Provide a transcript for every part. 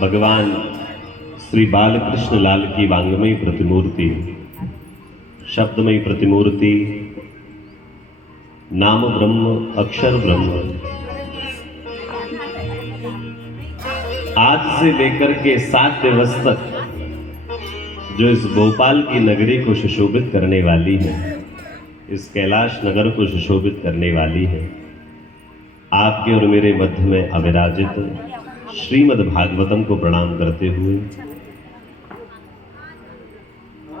भगवान श्री बालकृष्ण लाल की वांगमयी प्रतिमूर्ति, शब्दमयी प्रतिमूर्ति, नाम ब्रह्म अक्षर ब्रह्म, आज से लेकर के 7 दिवस तक जो इस भोपाल की नगरी को सुशोभित करने वाली है, इस कैलाश नगर को सुशोभित करने वाली है, आपके और मेरे मध्य में अविराजित श्रीमद् भागवतम को प्रणाम करते हुए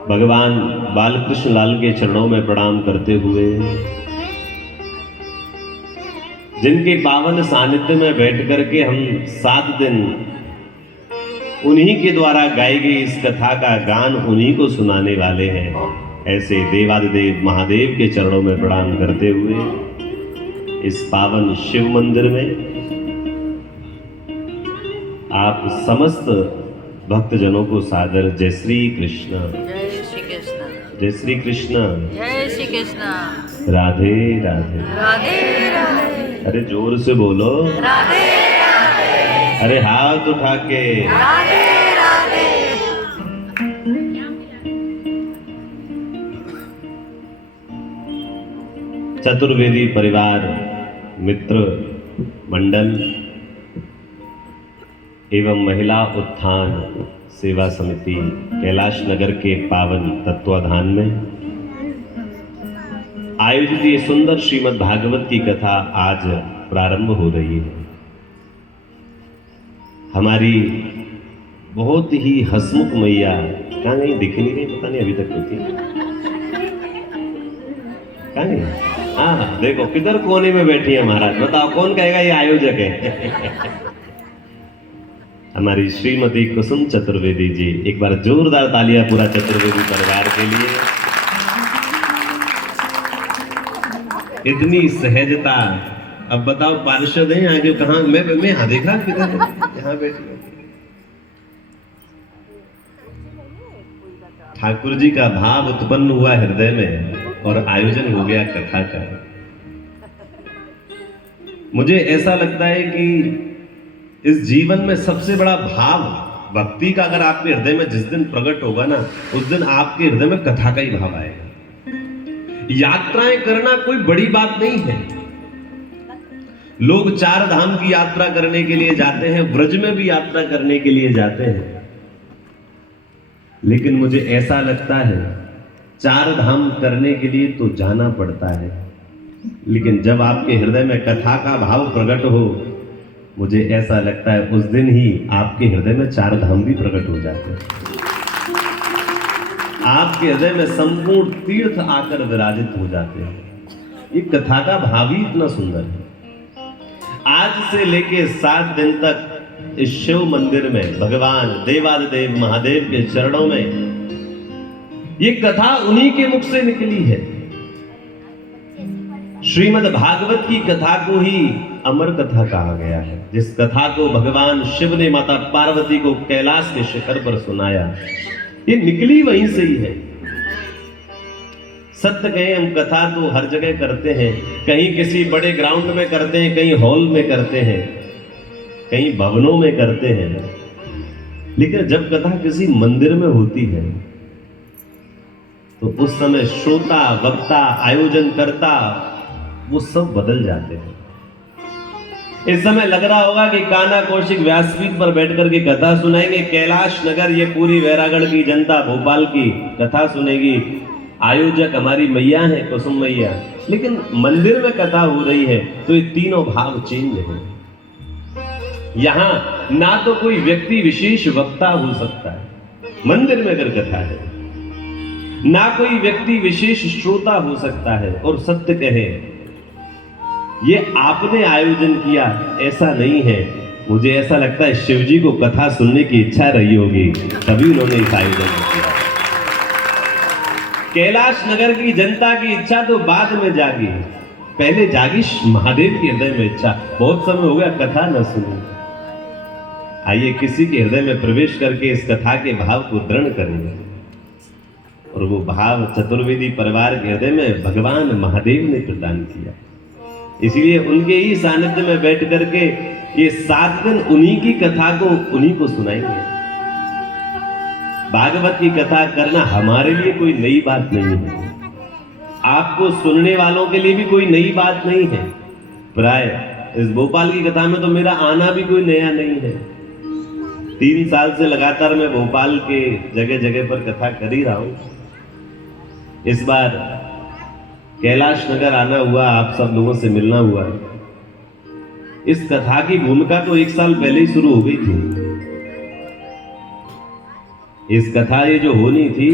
भगवान बालकृष्ण लाल के चरणों में प्रणाम करते हुए जिनके पावन सानिध्य में बैठ करके हम 7 दिन उन्हीं के द्वारा गाई गई इस कथा का गान उन्हीं को सुनाने वाले हैं, ऐसे देवादिदेव महादेव के चरणों में प्रणाम करते हुए इस पावन शिव मंदिर में आप समस्त भक्तजनों को सादर जय श्री कृष्ण, जय श्री कृष्ण, जय श्री कृष्ण, जय श्री कृष्ण, राधे राधे, राधे राधे, अरे जोर से बोलो, राधे राधे, अरे हाथ उठा के, राधे राधे। चतुर्वेदी परिवार मित्र मंडल एवं महिला उत्थान सेवा समिति कैलाश नगर के पावन तत्वाधान में आयोजित ये सुंदर श्रीमद् भागवत की कथा आज प्रारंभ हो रही है। हमारी बहुत ही हसमुख मैया कहाँ गई, दिख नहीं रही, पता नहीं अभी तक होती कहाँ गई। हाँ देखो किधर कोने में बैठी है महाराज, बताओ कौन कहेगा ये आयोजक है। हमारी श्रीमती कुसुम चतुर्वेदी जी, एक बार जोरदार तालियां पूरा चतुर्वेदी परिवार के लिए। इतनी सहजता, अब बताओ पार्षद है यहाँ के, कहाँ मैं यहाँ देख रहा किधर यहाँ बैठी। ठाकुर जी का भाव उत्पन्न हुआ हृदय में और आयोजन हो गया कथा का। मुझे ऐसा लगता है कि इस जीवन में सबसे बड़ा भाव भक्ति का अगर आपके हृदय में जिस दिन प्रकट होगा ना, उस दिन आपके हृदय में कथा का ही भाव आएगा। यात्राएं करना कोई बड़ी बात नहीं है। लोग 4 धाम की यात्रा करने के लिए जाते हैं, ब्रज में भी यात्रा करने के लिए जाते हैं, लेकिन मुझे ऐसा लगता है 4 धाम करने के लिए तो जाना पड़ता है, लेकिन जब आपके हृदय में कथा का भाव प्रकट हो, मुझे ऐसा लगता है उस दिन ही आपके हृदय में 4 धाम भी प्रकट हो जाते हैं। आपके हृदय में संपूर्ण तीर्थ आकर विराजित हो जाते हैं। ये कथा का भाव ही इतना सुंदर है। आज से लेके 7 दिन तक इस शिव मंदिर में भगवान देवादिदेव महादेव के चरणों में ये कथा उन्हीं के मुख से निकली है। श्रीमद् भागवत की कथा को ही अमर कथा कहा गया है। जिस कथा को भगवान शिव ने माता पार्वती को कैलाश के शिखर पर सुनाया, ये निकली वहीं से ही है। सत्य कहें, हम कथा तो हर जगह करते हैं, कहीं किसी बड़े ग्राउंड में करते हैं, कहीं हॉल में करते हैं, कहीं भवनों में करते हैं, लेकिन जब कथा किसी मंदिर में होती है तो उस समय श्रोता, वक्ता, आयोजन करता वो सब बदल जाते हैं। इस समय लग रहा होगा कि कान्हा कौशिक व्यासपीठ पर बैठकर के कथा सुनाएंगे, कैलाश नगर ये पूरी वैरागढ़ की जनता भोपाल की कथा सुनेगी, आयोजक हमारी मैया है कुसुम मैया, लेकिन मंदिर में कथा हो रही है तो ये तीनों भाव चेंज है। यहां ना तो कोई व्यक्ति विशेष वक्ता हो सकता है, मंदिर में अगर कथा है, ना कोई व्यक्ति विशेष श्रोता हो सकता है। और सत्य कहे, ये आपने आयोजन किया ऐसा नहीं है, मुझे ऐसा लगता है शिव जी को कथा सुनने की इच्छा रही होगी, तभी उन्होंने इस आयोजन किया। कैलाश नगर की जनता की इच्छा तो बाद में जागी, पहले जागी महादेव के हृदय में इच्छा। बहुत समय हो गया कथा न सुनी, आइए किसी के हृदय में प्रवेश करके इस कथा के भाव को दृढ़ करेंगे। और वो भाव चतुर्वेदी परिवार के हृदय में भगवान महादेव ने प्रदान किया। इसलिए उनके ही सानिध्य में बैठ करके ये 7 दिन उन्हीं की कथा को उन्हीं को सुनाएंगे। भागवत की कथा करना हमारे लिए कोई नई बात नहीं है, आपको सुनने वालों के लिए भी कोई नई बात नहीं है। प्राय इस भोपाल की कथा में तो मेरा आना भी कोई नया नहीं है। 3 साल से लगातार मैं भोपाल के जगह जगह पर कथा कर ही रहा हूं। इस बार कैलाश नगर आना हुआ, आप सब लोगों से मिलना हुआ। इस कथा की भूमिका तो 1 साल पहले ही शुरू हो गई थी। इस कथा ये जो होनी थी,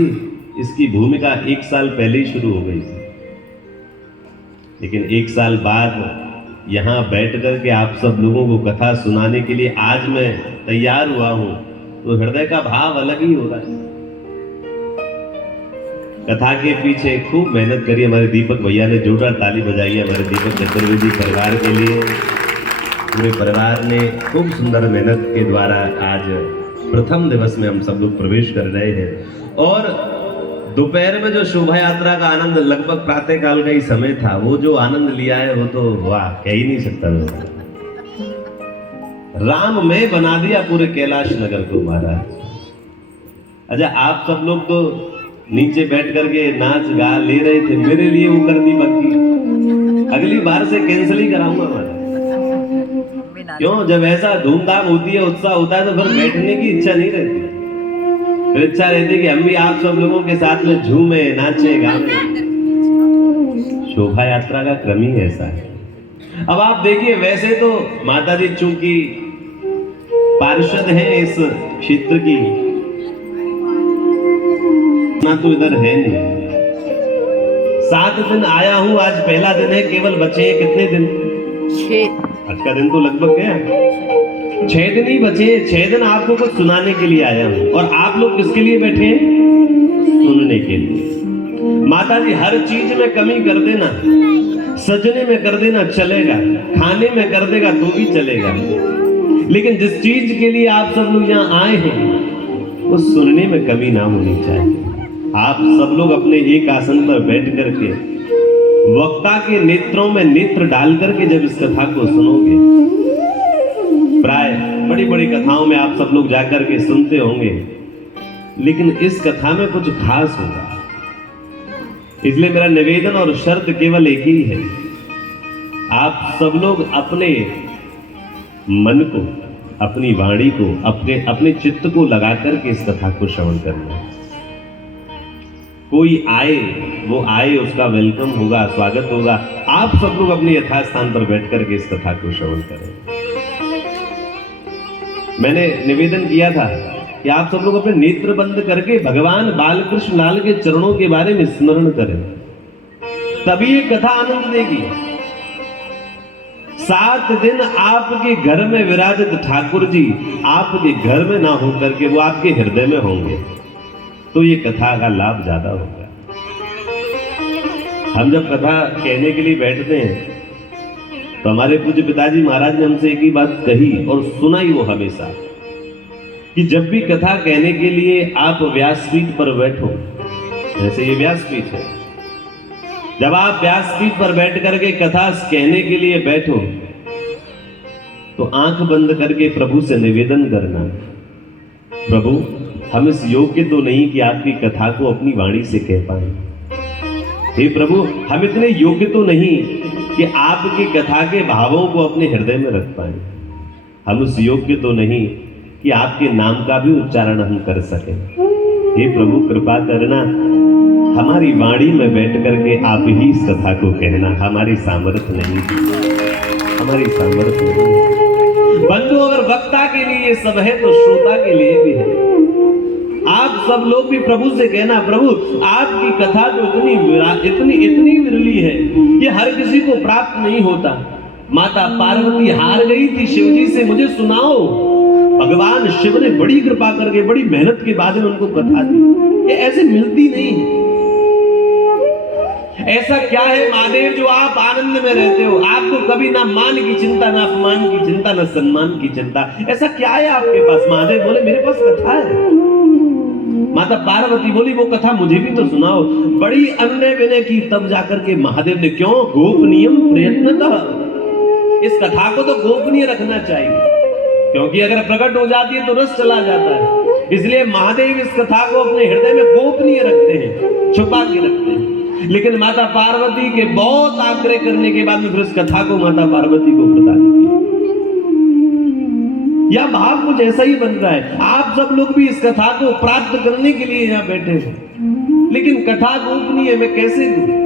इसकी भूमिका 1 साल पहले ही शुरू हो गई थी। लेकिन 1 साल बाद यहां बैठ करके आप सब लोगों को कथा सुनाने के लिए आज मैं तैयार हुआ हूं, तो हृदय का भाव अलग ही हो रहा है। कथा के पीछे खूब मेहनत करी हमारे दीपक भैया ने, जोरदार ताली बजाई है हमारे दीपक चतुर्वेदी परिवार के लिए। पूरे परिवार ने खूब सुंदर मेहनत के द्वारा आज प्रथम दिवस में हम सब लोग प्रवेश कर रहे हैं। और दोपहर में जो शोभा यात्रा का आनंद, लगभग प्रातः काल का ही समय था, वो जो आनंद लिया है वो तो वाह, कह ही नहीं सकता मैं। राम में बना दिया पूरे कैलाश नगर को महाराज। अच्छा, आप सब लोग तो नीचे बैठ करके नाच गा ले रहे थे, मेरे लिए वो कर दी बाकी। अगली बार से कैंसिल ही कराऊंगा महाराज। क्यों? जब ऐसा धूमधाम होती है, उत्साह होता है, तो फिर बैठने की इच्छा नहीं रहती। फिर इच्छा रहती है कि हम भी आप सब लोगों के साथ में झूमे, नाचे, गावे। शोभा यात्रा का क्रम ही ऐसा है। अब आप देखिए, वैसे तो माता जी चूंकि पार्षद हैं इस क्षेत्र की, ना तो इधर है नहीं। 7 दिन आया हूं, आज पहला दिन है, केवल बचे हैं कितने दिन? 6। आज का दिन तो लगभग गया, 6 दिन ही बचे। 6 दिन आपको कुछ सुनाने के लिए आया हूं। और आप लोग किसके लिए बैठे हैं? सुनने के लिए। माता जी हर चीज में कमी कर देना, सजने में कर देना चलेगा, खाने में कर देगा तो भी चलेगा, लेकिन जिस चीज के लिए आप सब लोग यहाँ आए हैं वो सुनने में कमी ना होनी चाहिए। आप सब लोग अपने एक आसन पर बैठ करके वक्ता के नेत्रों में नेत्र डाल करके जब इस कथा को सुनोगे, प्राय बड़ी बड़ी कथाओं में आप सब लोग जाकर के सुनते होंगे, लेकिन इस कथा में कुछ खास होगा। इसलिए मेरा निवेदन और शर्त केवल एक ही है, आप सब लोग अपने मन को, अपनी वाणी को, अपने चित्त को लगा करके इस कथा को श्रवण करना। कोई आए, वो आए, उसका वेलकम होगा, स्वागत होगा। आप सब लोग अपने यथास्थान पर बैठ करके इस कथा को श्रवण करें। मैंने निवेदन किया था कि आप सब लोग अपने नेत्र बंद करके भगवान बालकृष्ण लाल के चरणों के बारे में स्मरण करें, तभी ये कथा आनंद देगी। 7 दिन आपके घर में विराजित ठाकुर जी आपके घर में ना होकर के वो आपके हृदय में होंगे, तो ये कथा का लाभ ज्यादा होगा। हम जब कथा कहने के लिए बैठते हैं तो हमारे पूज्य पिताजी महाराज ने हमसे एक ही बात कही और सुनाई वो हमेशा, कि जब भी कथा कहने के लिए आप व्यासपीठ पर बैठो, जैसे ये व्यासपीठ है, जब आप व्यासपीठ पर बैठ करके कथा कहने के लिए बैठो तो आंख बंद करके प्रभु से निवेदन करना, प्रभु हम इस योग्य तो नहीं कि आपकी कथा को अपनी वाणी से कह पाए। हे प्रभु, हम इतने योग्य तो नहीं कि आपकी कथा के भावों को अपने हृदय में रख पाए। हम उस योग्य तो नहीं कि आपके नाम का भी उच्चारण हम कर सकें। हे प्रभु कृपा करना, हमारी वाणी में बैठ करके आप ही इस कथा को कहना। हमारी सामर्थ्य नहीं, हमारी सामर्थ्य नहीं। बंधु, अगर वक्ता के लिए ये सब है तो श्रोता के लिए भी है। आप सब लोग भी प्रभु से कहना, प्रभु आपकी कथा तो इतनी विरली है, ये हर किसी को प्राप्त नहीं होता। माता पार्वती हार गई थी शिवजी से, मुझे सुनाओ। भगवान शिव ने बड़ी कृपा करके, बड़ी मेहनत के बाद में उनको कथा दी। ये ऐसे मिलती नहीं है। ऐसा क्या है महादेव जो आप आनंद में रहते हो? आपको कभी ना मान की चिंता, ना अपमान की चिंता, ना सम्मान की चिंता। ऐसा क्या है आपके पास? महादेव बोले मेरे पास कथा है। माता पार्वती बोली वो कथा मुझे भी तो सुनाओ। बड़ी अनय विनय की, तब जाकर के महादेव ने, क्यों गोपनीयम प्रयत्नतः, इस कथा को तो गोपनीय रखना चाहिए, क्योंकि अगर प्रकट हो जाती है तो रस चला जाता है। इसलिए महादेव इस कथा को अपने हृदय में गोपनीय रखते हैं, छुपा के रखते हैं। लेकिन माता पार्वती के बहुत आग्रह करने के बाद में फिर इस कथा को माता पार्वती को प्रदान किया। या भाव कुछ ऐसा ही बन रहा है, आप सब लोग भी इस कथा को प्राप्त करने के लिए यहाँ बैठे हैं, लेकिन कथा गोपनीय मैं कैसे दूं?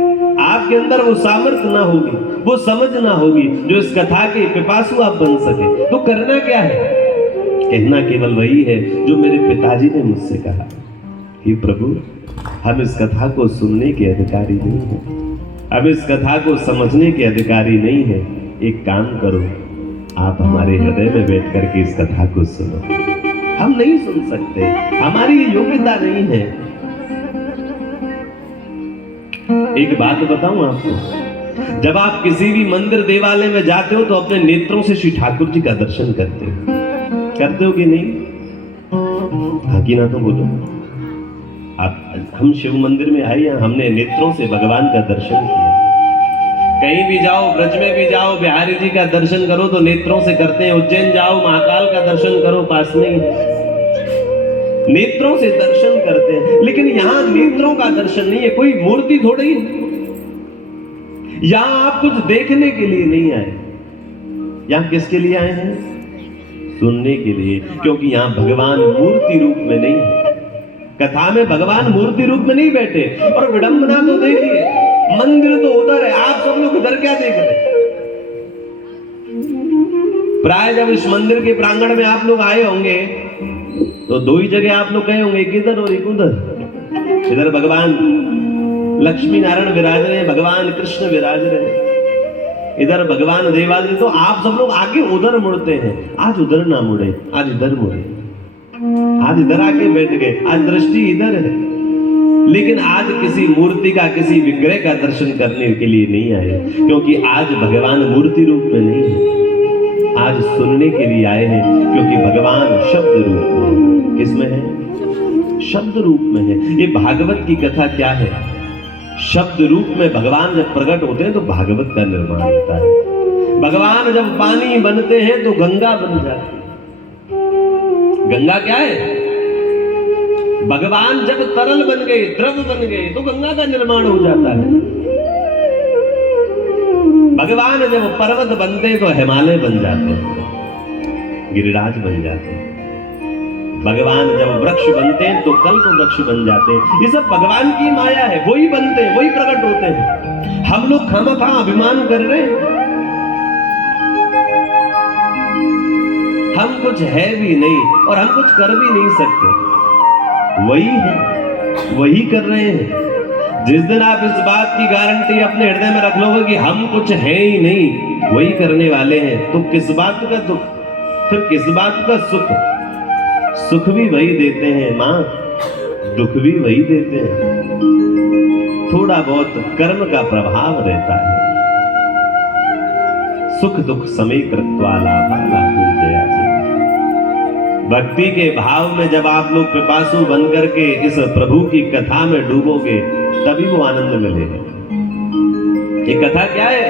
आपके अंदर वो सामर्थ्य ना होगी, वो समझ ना होगी जो इस कथा के पिपासु आप बन सके। तो करना क्या है? कहना केवल वही है जो मेरे पिताजी ने मुझसे कहा, हे प्रभु, हम इस कथा को सुनने के अधिकारी नहीं हैं, हम इस कथा को समझने के अधिकारी नहीं हैं। एक काम करो, आप हमारे हृदय में बैठ करके इस कथा को सुनो। हम नहीं सुन सकते, हमारी योग्यता नहीं है। एक बात बताऊं आपको, जब आप किसी भी मंदिर देवालय में जाते हो तो अपने नेत्रों से श्री ठाकुर जी का दर्शन करते हो कि नहीं? हाँ कि ना तो बोलो। हम शिव मंदिर में आए हैं, हमने नेत्रों से भगवान का दर्शन किया। कहीं भी जाओ, ब्रज में भी जाओ, बिहारी जी का दर्शन करो तो नेत्रों से करते हैं। उज्जैन जाओ, महाकाल का दर्शन करो, पास में नेत्रों से दर्शन करते हैं। लेकिन यहाँ नेत्रों का दर्शन नहीं है, कोई मूर्ति थोड़ी है। यहाँ आप कुछ देखने के लिए नहीं आए, यहाँ किसके लिए आए हैं? सुनने के लिए, क्योंकि यहाँ भगवान मूर्ति रूप में नहीं है। कथा में भगवान मूर्ति रूप में नहीं बैठे। और विडंबना तो देखिए, मंदिर तो उधर है, आप सब लोग इधर क्या देख रहे हैं? प्राय जब इस मंदिर के प्रांगण में आप लोग आए होंगे तो दो ही जगह आप लोग गए होंगे, एक इधर और एक उधर। इधर भगवान लक्ष्मी नारायण विराज रहे, भगवान कृष्ण विराज रहे, इधर भगवान देवालय। तो आप सब लोग आगे उधर मुड़ते हैं, आज उधर ना मुड़े, आज इधर मुड़े, आज इधर आके बैठ गए, आज दृष्टि इधर है। लेकिन आज किसी मूर्ति का, किसी विग्रह का दर्शन करने के लिए नहीं आए, क्योंकि आज भगवान मूर्ति रूप में नहीं है, आज सुनने के लिए आए हैं। क्योंकि भगवान शब्द रूप में, किसमें है? शब्द रूप में है। ये भागवत की कथा क्या है? शब्द रूप में भगवान जब प्रकट होते हैं तो भागवत का निर्माण होता है। भगवान जब पानी बनते हैं तो गंगा बन जाती है। गंगा क्या है? भगवान जब तरल बन गए, द्रव बन गए, तो गंगा का निर्माण हो जाता है। भगवान जब पर्वत बनते हैं तो हिमालय बन जाते हैं, गिरिराज बन जाते हैं। भगवान जब वृक्ष बनते हैं तो कल्प वृक्ष बन जाते हैं। ये सब भगवान की माया है, वही बनते हैं, वही प्रकट होते हैं। हम लोग खामखा अभिमान कर रहे हैं, हम कुछ है भी नहीं और हम कुछ कर भी नहीं सकते। वही है, वही कर रहे हैं। जिस दिन आप इस बात की गारंटी अपने हृदय में रख लोगे कि हम कुछ है ही नहीं, वही करने वाले हैं, तो किस बात का दुख, फिर किस बात का सुख? सुख भी वही देते हैं मां, दुख भी वही देते हैं। थोड़ा बहुत कर्म का प्रभाव रहता है। सुख दुख समय कृत्वा लाभा लाभो जया जय। भक्ति के भाव में जब आप लोग पिपासु बन करके इस प्रभु की कथा में डूबोगे, तभी वो आनंद मिलेगा। ये कथा क्या है?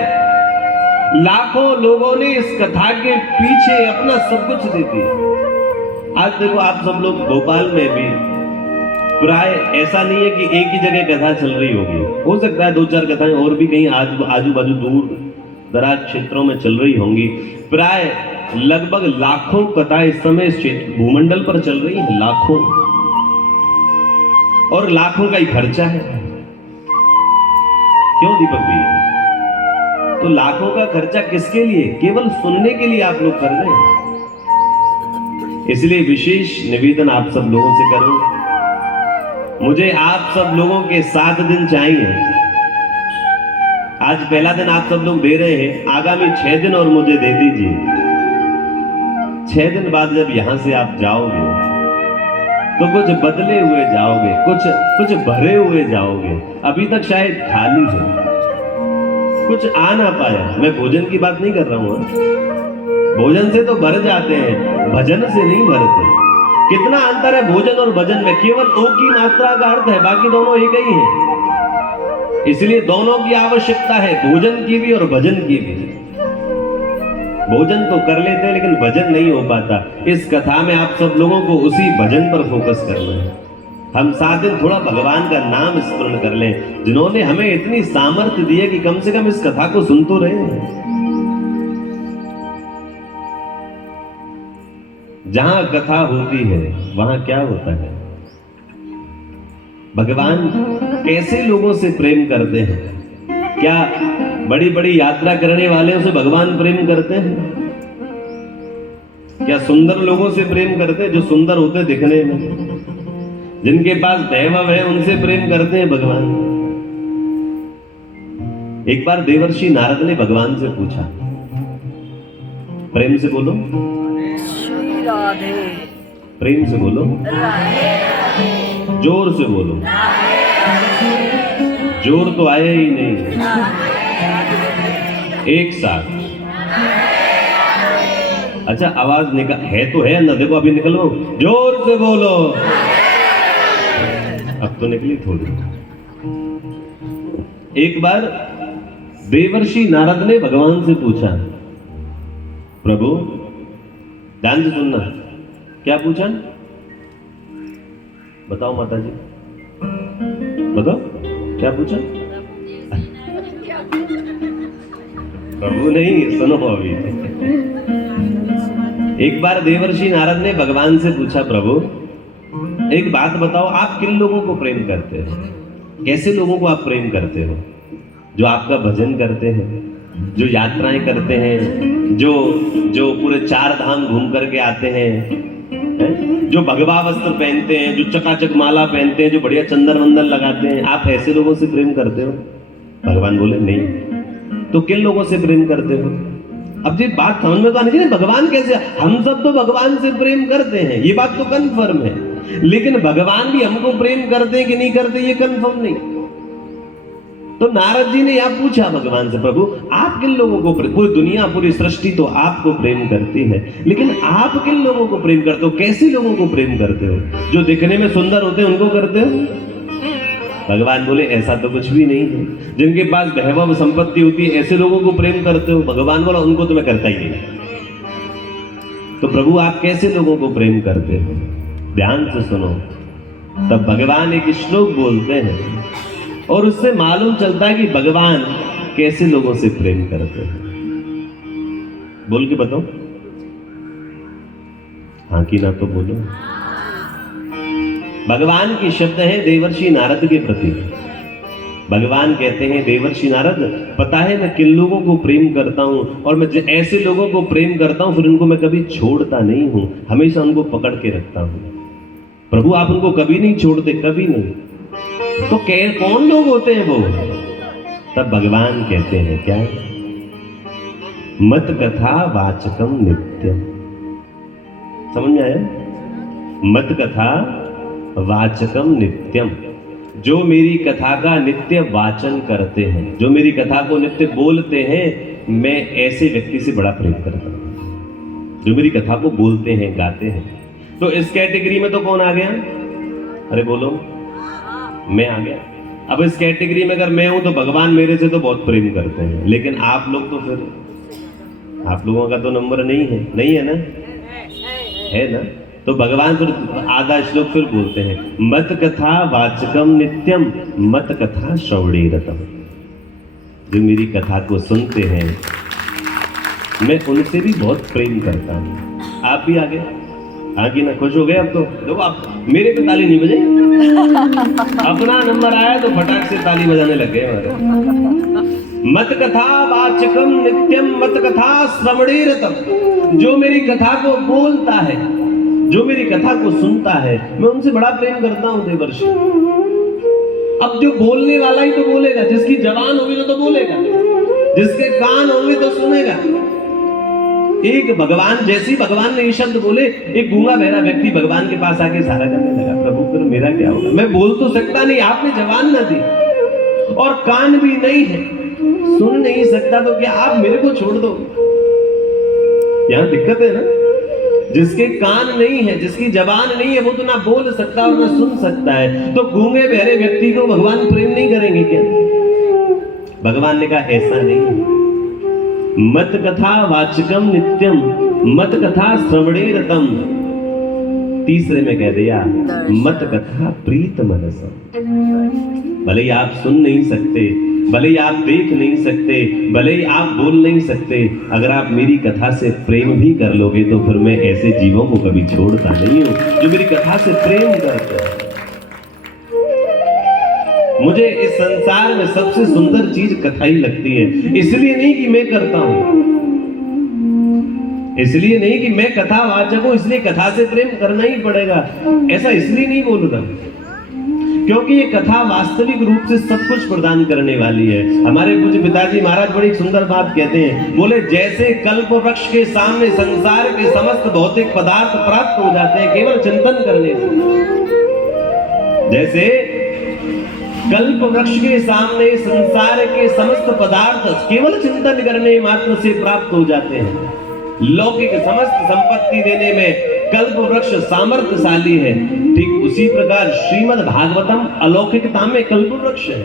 लाखों लोगों ने इस कथा के पीछे अपना सब कुछ दे दिया। आज देखो, आप सब लोग भोपाल में भी प्राय ऐसा नहीं है कि एक ही जगह कथा चल रही होगी। हो सकता है दो चार कथाएं और भी कहीं आजू बाजू दूर दराज क्षेत्रों में चल रही होंगी। प्राय लगभग लाखों कथाएं इस समय इस भूमंडल पर चल रही हैं, लाखों, और लाखों का ही खर्चा है। क्यों दीपक भैया? तो लाखों का खर्चा किसके लिए? केवल सुनने के लिए आप लोग कर रहे हैं। इसलिए विशेष निवेदन आप सब लोगों से करूं, मुझे आप सब लोगों के 7 दिन चाहिए। आज पहला दिन आप सब लोग दे रहे हैं, आगामी 6 दिन और मुझे दे दीजिए। 6 दिन बाद जब यहां से आप जाओगे तो कुछ बदले हुए जाओगे, कुछ भरे हुए जाओगे। अभी तक शायद खाली है, कुछ आ ना पाया। मैं भोजन की बात नहीं कर रहा हूं, भोजन से तो भर जाते हैं, भजन से नहीं भरते। कितना अंतर है भोजन और भजन में, केवल ओ की मात्रा का अर्थ है, बाकी दोनों एक ही है। इसलिए दोनों की आवश्यकता है, भोजन की भी और भजन की भी। भोजन तो कर लेते हैं लेकिन भजन नहीं हो पाता। इस कथा में आप सब लोगों को उसी भजन पर फोकस करना है। हम साथ दिन थोड़ा भगवान का नाम स्मरण कर लें, जिन्होंने हमें इतनी सामर्थ्य दी है कि कम से कम इस कथा को सुन तो रहे। जहां कथा होती है वहां क्या होता है? भगवान कैसे लोगों से प्रेम करते हैं? क्या बड़ी बड़ी यात्रा करने वाले से भगवान प्रेम करते हैं? क्या सुंदर लोगों से प्रेम करते हैं, जो सुंदर होते हैं दिखने में, जिनके पास वैभव है उनसे प्रेम करते हैं भगवान? एक बार देवर्षि नारद ने भगवान से पूछा, प्रेम से बोलो, श्री राधे प्रेम से बोलो, जोर से बोलो, जोर तो आया ही नहीं, एक साथ। अच्छा आवाज निकल है तो है ना, देखो अभी निकलो, जोर से बोलो। अब तो निकली थोड़ी। एक बार देवर्षि नारद ने भगवान से पूछा, प्रभु ध्यान से सुनना, क्या पूछा? बताओ माता जी, बताओ क्या पूछा? प्रभु नहीं, सुनो अभी। एक बार देवर्षि नारद ने भगवान से पूछा, प्रभु एक बात बताओ, आप किन लोगों को प्रेम करते हो? कैसे लोगों को आप प्रेम करते हो? जो आपका भजन करते हैं, जो यात्राएं करते हैं, जो पूरे 4 धाम घूम करके आते हैं, जो भगवा वस्त्र पहनते हैं, जो चकाचक माला पहनते हैं, जो बढ़िया चंदन वंदन लगाते हैं, आप ऐसे लोगों से प्रेम करते हो? भगवान बोले नहीं। तो किन लोगों से प्रेम करते हो? अब ये बात समझ में तो आनी चाहिए, भगवान कैसे? हम सब तो भगवान से प्रेम करते हैं, ये बात तो कंफर्म है, लेकिन भगवान भी हमको प्रेम करते हैं कि नहीं करते ये कंफर्म नहीं। तो नारद जी ने यह पूछा भगवान से, प्रभु आप किन लोगों को, पूरी दुनिया पूरी सृष्टि तो आपको प्रेम करती है, लेकिन आप किन लोगों को प्रेम करते हो? कैसे लोगों को प्रेम करते हो? जो दिखने में सुंदर होते हैं उनको करते हो? भगवान बोले ऐसा तो कुछ भी नहीं है। जिनके पास वैभव संपत्ति होती है ऐसे लोगों को प्रेम करते हो? भगवान बोला उनको तो मैं करता ही नहीं। तो प्रभु आप कैसे लोगों को प्रेम करते हो? ध्यान से सुनो। तब भगवान एक श्लोक बोलते हैं और उससे मालूम चलता है कि भगवान कैसे लोगों से प्रेम करते हैं। बोल के बताओ, हाँ कि ना तो बोलो। भगवान के शब्द हैं देवर्षि नारद के प्रति। भगवान कहते हैं, देवर्षि नारद पता है मैं किन लोगों को प्रेम करता हूं, और मैं ऐसे लोगों को प्रेम करता हूं फिर उनको मैं कभी छोड़ता नहीं हूं, हमेशा उनको पकड़ के रखता हूं। प्रभु आप उनको कभी नहीं छोड़ते, कभी नहीं। तो कौन लोग होते हैं वो? तब भगवान कहते हैं क्या? मत कथा वाचकम नित्यम। समझ में आया? मत कथा वाचकम नित्यम। जो मेरी कथा का नित्य वाचन करते हैं, जो मेरी कथा को नित्य बोलते हैं, मैं ऐसे व्यक्ति से बड़ा प्रेम करता हूं। जो मेरी कथा को बोलते हैं, गाते हैं। तो इस कैटेगरी में तो कौन आ गया? अरे बोलो, मैं आ गया। अब इस कैटेगरी में अगर मैं हूं तो भगवान मेरे से तो बहुत प्रेम करते हैं, लेकिन आप लोग तो फिर आप लोगों का तो नंबर नहीं है, नहीं है ना? है ना? तो भगवान फिर आधा श्लोक फिर बोलते हैं, मत कथा वाचकम नित्यम मत कथा श्रवणेरतम। जो मेरी कथा को सुनते हैं मैं उनसे भी बहुत प्रेम करता हूँ। आप भी आगे आगे ना, खुश हो गए? अब तो देखो आप मेरे पे ताली नहीं बजे, अपना नंबर आया तो फटाक से ताली बजाने लग गए हमारे। मत कथा वाचकम नित्यम मत कथा श्रवणेरतम। जो मेरी कथा को बोलता है, जो मेरी कथा को सुनता है, मैं उनसे बड़ा प्रेम करता हूं देवर्षि। अब जो बोलने वाला ही तो बोलेगा, जिसकी जबान होगी तो बोलेगा, जिसके कान होंगे तो सुनेगा। एक भगवान, जैसी भगवान ने ये शब्द बोले, एक गूंगा बहरा व्यक्ति भगवान के पास आके सारा करने लगा, प्रभु फिर मेरा क्या होगा? मैं बोल तो सकता नहीं, आपने जबान ना दी और कान भी नहीं है, सुन नहीं सकता, तो क्या आप मेरे को छोड़ दो? यहां दिक्कत है ना? जिसके कान नहीं है, जिसकी जबान नहीं है, वो तो ना बोल सकता और ना सुन सकता है। तो गूंगे बहरे व्यक्ति को भगवान प्रेम नहीं करेंगे क्या? भगवान ने कहा ऐसा नहीं। मत कथा वाचकम नित्यम, मत कथा श्रवणे रतम। तीसरे में कह दिया मत कथा प्रीत मनसम। भले ही आप सुन नहीं सकते, भले ही आप देख नहीं सकते, भले ही आप बोल नहीं सकते, अगर आप मेरी कथा से प्रेम भी कर लोगे तो फिर मैं ऐसे जीवों को कभी छोड़ता नहीं हूं जो मेरी कथा से प्रेम करते हैं। मुझे इस संसार में सबसे सुंदर चीज कथा ही लगती है। इसलिए नहीं कि मैं करता हूं, इसलिए नहीं कि मैं कथा वाचक हूं, इसलिए कथा से प्रेम करना ही पड़ेगा, ऐसा इसलिए नहीं बोल रहा, क्योंकि ये कथा वास्तविक रूप से सब कुछ प्रदान करने वाली है। हमारे पूज्य पिताजी महाराज बड़ी सुंदर बात कहते हैं, बोले जैसे कल्प वृक्ष के सामने संसार के समस्त भौतिक पदार्थ प्राप्त हो जाते हैं केवल चिंतन करने से, जैसे कल्प वृक्ष के सामने संसार के समस्त पदार्थ केवल चिंतन करने मात्र से प्राप्त हो जाते हैं, लौकिक समस्त संपत्ति देने में कल्प वृक्ष सामर्थ्यशाली है, ठीक उसी प्रकार श्रीमद् भागवतम अलौकिकता में कल्प वृक्ष है।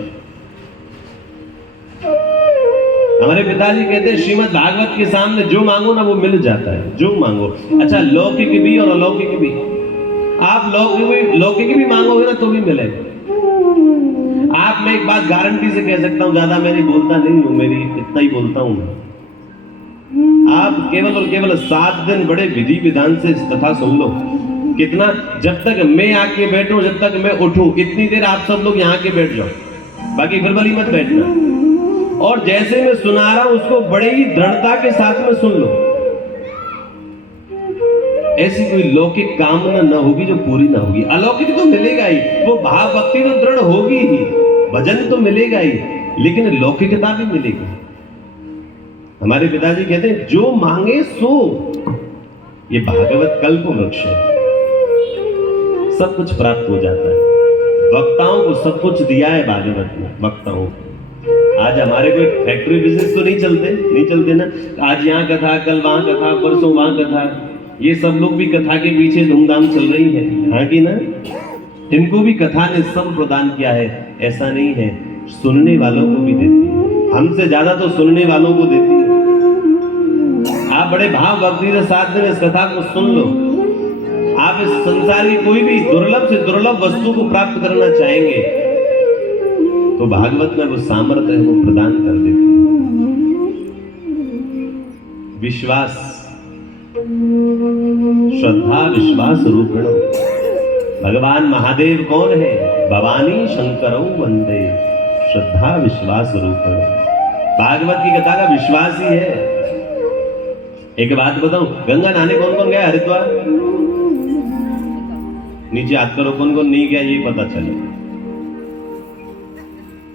हमारे पिताजी कहते हैं श्रीमद् भागवत के सामने जो मांगो ना वो मिल जाता है, जो मांगो। अच्छा, लौकिक भी और अलौकिक भी, आप लौकिक भी मांगोगे ना तो भी मिलेगा। आप, मैं एक बात गारंटी से कह सकता हूं, ज्यादा मैं नहीं बोलता नहीं हूं, मेरी इतना ही बोलता हूं मैं। आप केवल और केवल 7 दिन बड़े विधि विधान से इस कथा सुन लो। कितना, जब तक मैं आके बैठूं, जब तक मैं उठूं, इतनी देर आप सब लोग यहाँ के बैठ जाओ, बाकी फिर मत बैठना। और जैसे मैं सुना रहा हूं उसको बड़े ही दृढ़ता के साथ में सुन लो। ऐसी कोई लौकिक कामना न होगी जो पूरी ना होगी। अलौकिक तो मिलेगा ही, वो भाव भक्ति तो दृढ़ होगी ही, भजन तो मिलेगा ही, लेकिन लौकिकता भी मिलेगी। हमारे पिताजी कहते हैं जो मांगे सो, ये भागवत कल्प वृक्ष है, सब कुछ प्राप्त हो जाता है। वक्ताओं को सब कुछ दिया है भागवत में, वक्ताओं को। आज हमारे कोई फैक्ट्री बिजनेस तो नहीं चलते ना, आज यहाँ कथा, कल वहां कथा, परसों वहां कथा, ये सब लोग भी कथा के पीछे धूमधाम चल रही है, हाँ कि ना? इनको भी कथा ने सब प्रदान किया है, ऐसा नहीं है, सुनने वालों को भी देती है, हमसे ज्यादा तो सुनने वालों को देती है। आप बड़े भाव भक्ति से 7 दिन इस कथा को सुन लो। आप इस संसार की कोई भी दुर्लभ से दुर्लभ वस्तु को प्राप्त करना चाहेंगे तो भागवत में वो सामर्थ्य है, वो प्रदान कर देती है। विश्वास, श्रद्धा विश्वास रूपिणो। भगवान महादेव कौन है? भवानी शंकरौ वंदे श्रद्धा विश्वास रूपिणो। भागवत की कथा का विश्वास ही है। एक बात बताऊं, गंगा नहाने कौन कौन गया हरिद्वार? नीचे हाथ करो, कौन कौन नहीं गया, ये पता चले।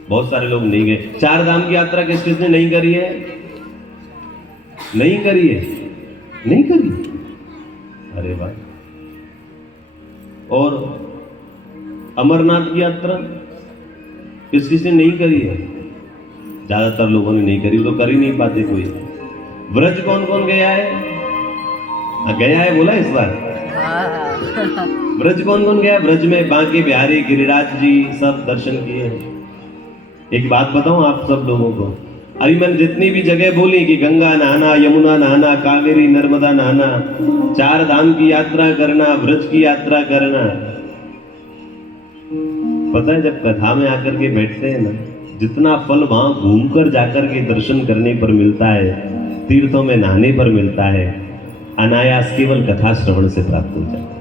बहुत सारे लोग नहीं गए। 4 धाम की यात्रा किस किसने नहीं करी है? नहीं करी है, नहीं करी, अरे वाह। और अमरनाथ की यात्रा किस किसने नहीं करी है? ज्यादातर लोगों ने नहीं करी, वो तो कर ही नहीं पाते कोई। व्रज कौन कौन गया है? गया है बोला इस बार? व्रज कौन कौन गया? व्रज में बांके बिहारी, गिरिराज जी सब दर्शन किए हैं। एक बात बताऊं आप सब लोगों को, अभी मैंने जितनी भी जगह बोली कि गंगा नहाना, यमुना नहाना, कावेरी नर्मदा नहाना, 4 धाम की यात्रा करना, व्रज की यात्रा करना, पता है जब कथा में आकर के बैठते हैं ना, जितना फल वहां घूमकर जाकर के दर्शन करने पर मिलता है, तीर्थों में नहाने पर मिलता है, अनायास केवल कथा श्रवण से प्राप्त हो जाता है।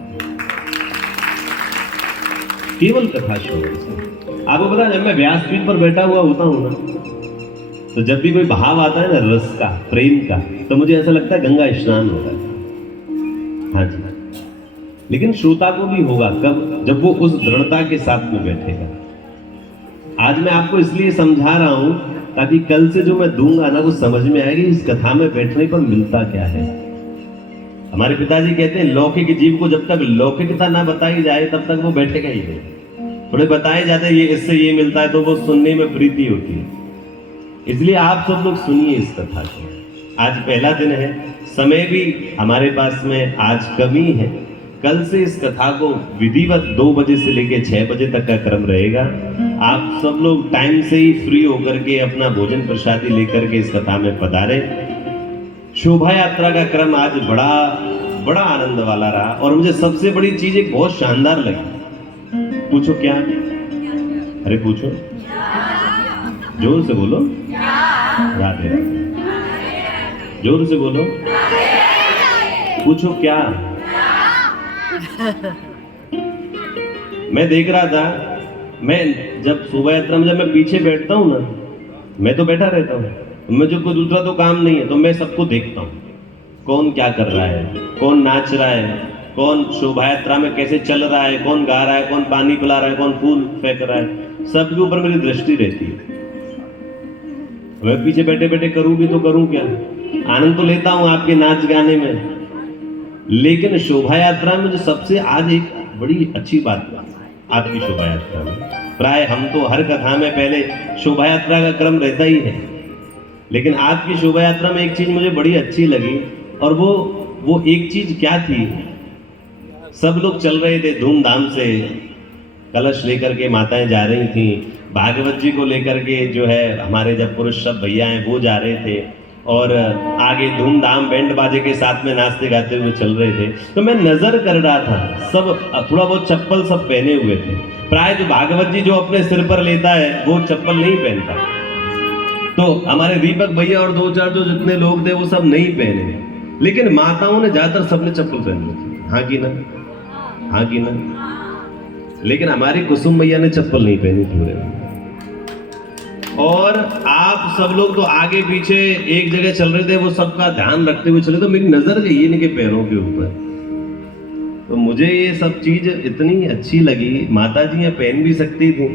केवल कथा श्रवण से। आपको पता है, जब मैं व्यासपीठ पर बैठा हुआ होता हूं ना, तो जब भी कोई भाव आता है ना, रस का, प्रेम का, तो मुझे ऐसा लगता है गंगा स्नान हो रहा है। हाँ जी, लेकिन श्रोता को भी होगा कब? जब वो उस दृढ़ता के साथ में बैठेगा। आज मैं आपको इसलिए समझा रहा हूं ताकि कल से जो मैं दूंगा ना, वो समझ में आएगी इस कथा में बैठने पर मिलता क्या है। हमारे पिताजी कहते हैं लौकिक जीव को जब तक लौकिकता ना बताई जाए तब तक वो बैठेगा ही नहीं। थोड़े बताए जाते हैं ये इससे ये मिलता है तो वो सुनने में प्रीति होती है। इसलिए आप सब लोग सुनिए इस कथा को। आज पहला दिन है, समय भी हमारे पास में आज कमी है। कल से इस कथा को विधिवत 2 बजे से लेकर 6 बजे तक का क्रम रहेगा। आप सब लोग टाइम से ही फ्री होकर के अपना भोजन प्रसादी लेकर के इस कथा में पधारे। शोभा यात्रा का क्रम आज बड़ा आनंद वाला रहा और मुझे सबसे बड़ी चीज एक बहुत शानदार लगी। पूछो क्या? अरे पूछो, जोर से बोलो। राधे राधे। जोर से बोलो। पूछो क्या? मैं देख रहा था, मैं जब शोभा यात्रा में जब मैं पीछे बैठता हूँ ना, मैं तो बैठा रहता हूँ, मुझे कोई दूसरा तो काम नहीं है, तो मैं सबको देखता हूँ कौन क्या कर रहा है, कौन नाच रहा है, कौन शोभा यात्रा में कैसे चल रहा है, कौन गा रहा है, कौन पानी पिला रहा है, कौन फूल फेंक रहा है, सबके ऊपर मेरी दृष्टि रहती है। मैं पीछे बैठे बैठे करूँ भी तो करूँ क्या? आनंद तो लेता हूँ आपके नाच गाने में, लेकिन शोभा यात्रा में जो सबसे आज एक बड़ी अच्छी बात आपकी शोभा यात्रा में, प्राय हम तो हर कथा में पहले शोभा यात्रा का क्रम रहता ही है, लेकिन आपकी शोभा यात्रा में एक चीज मुझे बड़ी अच्छी लगी और वो एक चीज क्या थी? सब लोग चल रहे थे धूमधाम से, कलश लेकर के माताएं जा रही थी, भागवत जी को लेकर के जो है हमारे जब पुरुष सब भैया हैं वो जा रहे थे और आगे धूमधाम बैंड बाजे के साथ में नाचते गाते हुए चल रहे थे। तो मैं नजर कर रहा था, सब थोड़ा बहुत चप्पल सब पहने हुए थे। प्राय जो भागवत जी जो अपने सिर पर लेता है वो चप्पल नहीं पहनता, तो हमारे दीपक भैया और 2-4 जो जितने लोग थे वो सब नहीं पहने, लेकिन माताओं ने ज्यादातर सबने चप्पल पहन ली। हाँ की ना? हाँ की ना? लेकिन हमारी कुसुम भैया ने चप्पल नहीं पहनी पूरे। और आप सब लोग तो आगे पीछे एक जगह चल रहे थे, वो सबका ध्यान रखते हुए चले, तो मेरी नजर गई इनके पैरों के ऊपर। तो मुझे ये सब चीज इतनी अच्छी लगी। माता जी ये पहन भी सकती थी,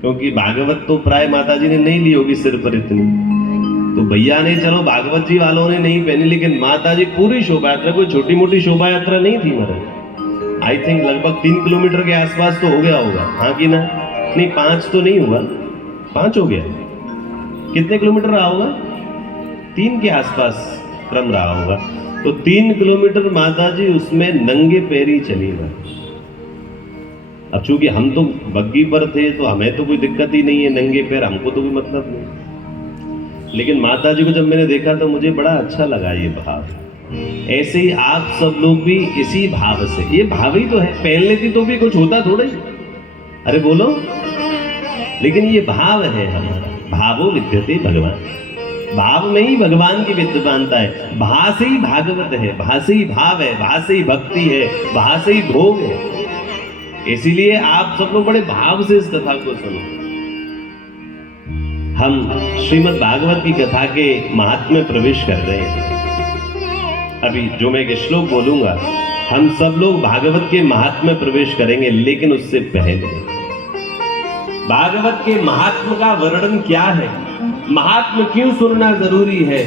क्योंकि भागवत तो प्राय माता जी ने नहीं ली होगी सिर पर इतनी, तो भैया ने चलो भागवत जी वालों ने नहीं पहनी, लेकिन माता जी पूरी शोभा यात्रा, कोई छोटी मोटी शोभा यात्रा नहीं थी महाराज। आई थिंक लगभग 3 किलोमीटर के आसपास तो हो गया होगा। हाँ की ना? नहीं 5 तो नहीं हुआ, 5 हो गया। कितने किलोमीटर रहा होगा? 3 के आसपास क्रम रहा होगा। तो 3 किलोमीटर माता जी उसमें नंगे पैरी चली ना। अब चूंकि हम तो बग्गी पर थे तो हमें तो कोई दिक्कत ही नहीं है, नंगे पैर हमको तो कोई मतलब नहीं, लेकिन माता जी को जब मैंने देखा तो मुझे बड़ा अच्छा लगा ये भाव। ऐसे ही आप सब लोग भी इसी भाव से, ये भाव ही तो है, पहन लेती तो भी कुछ होता थोड़ा ही। अरे बोलो, लेकिन ये भाव है हमारा। भावो विद्यते भगवान, भाव में ही भगवान की विद्यमानता है। भा से ही भागवत है, भा से ही भाव है, भा से ही भक्ति है, भा से ही भोग है। इसीलिए आप सब लोग बड़े भाव से इस कथा को सुनो। हम श्रीमद् भागवत की कथा के महात्म्य में प्रवेश कर रहे हैं। अभी जो मैं एक श्लोक बोलूंगा, हम सब लोग भागवत के महात्म्य में प्रवेश करेंगे, लेकिन उससे पहले भागवत के महात्म का वर्णन क्या है, महात्म क्यों सुनना जरूरी है,